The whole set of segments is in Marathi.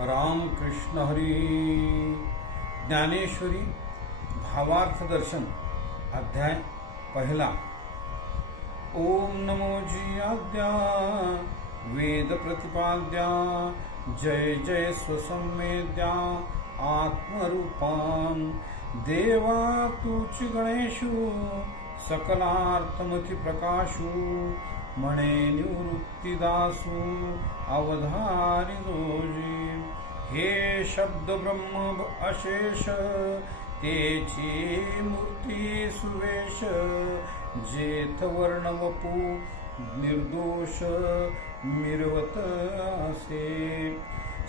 रामकृष्ण हरी. ज्ञानेश्वरी भावार्थ दर्शन अध्याय पहिला. ओम नमो जी आद्या वेद प्रतिपाद्या जय जय स्वसंवेद्या आत्मरूपां देवा तूच गणेशु सकलार्थमति प्रकाशु म्हणे निवृत्तीदासु अवधारी जोजी. हे शब्द ब्रह्म अशेष तेची मूर्ती सुवेश जेथ वर्ण वपू निर्दोष मिरवत असे.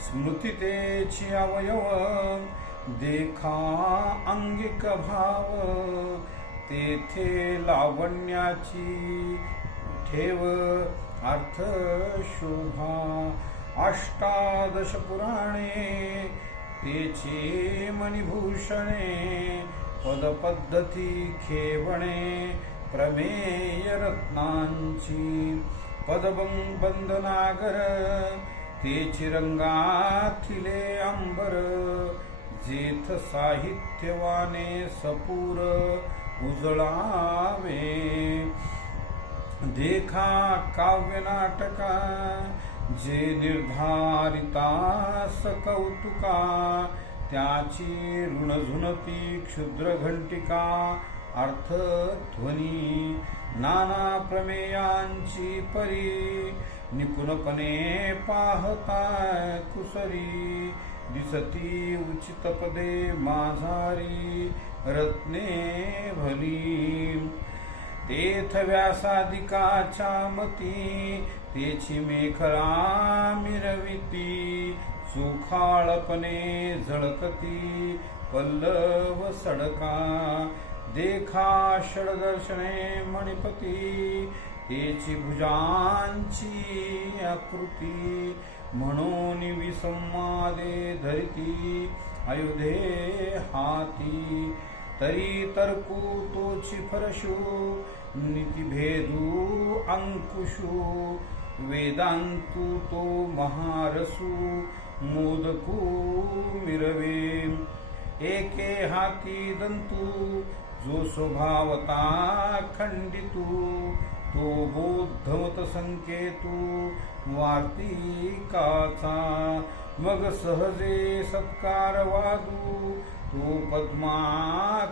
स्मृती तेची अवयव देखा अंगिक भाव तेथे लावण्याची ठेव अर्थ शोभा. अष्टादश पुराणे तेची मणिभूषणे पदपद्धती खेवणे प्रमेय रत्नांची. पदबंधनागर तेची रंगाथिले अंबर जेथ साहित्यवाने सपूर उजळावे. देखा काव्य नाटका जे निर्धारितास कौतुका त्याची ऋणझुनती क्षुद्र घंटिका अर्थध्वनी. नाना प्रमेयांची परी निपुणपणे पाहता कुसरी दिसती उचित पदे माझारी रत्ने भली. तेथ व्यासादिकाच्या मती तेची मेखला मिरविती सुखाळपणे झळकती पल्लव सडका. देखा षडदर्शने मणिपती तेची भुजांची आकृती म्हणून विसंवादे धरिती आयुधे हाती. तरी तर्कू तोची फरशू नीतिभेदू अंकुशू वेदांतू तो महारसू मोदकू मिरवे. एके हाती दंतू जो स्वभावता खंडितू तो बोद्धवत संकेतू वार्तिकाचा. मग सहजे सत्कार वादू तो पद्मा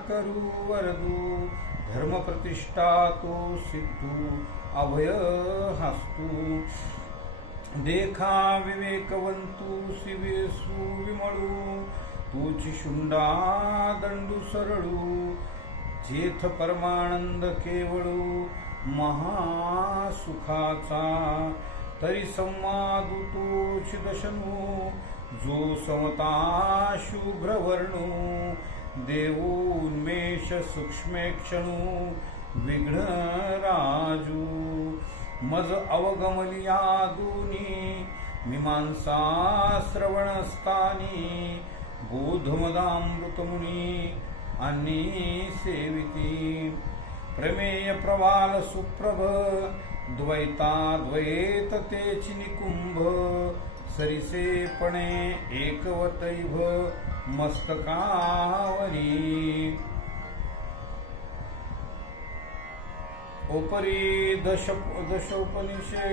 करू वरदू धर्म प्रतिष्ठा तो सिद्धू अभय हस्तू. देखा विवेकवंतू सुविमळू तूची शुंडा दंडू सरळू जेथ परमानंद केवळू महासुखाचा. तरी संवादू तोची दशनू जो समता शुभ्रवर्णू देवोन्मेष सूक्ष्मेक्षणू विघ्न राजू. मज अवगमलिया दोनी मीमांसा श्रवणस्थानी बोधमदामृतमुनी आणि सेविती. प्रमेय प्रवाल सुप्रभ द्वैताद्वैत तेची निकुंभ सरिसेपणे एकवतैभ मस्तकावरी. उपरी दशोपनिषे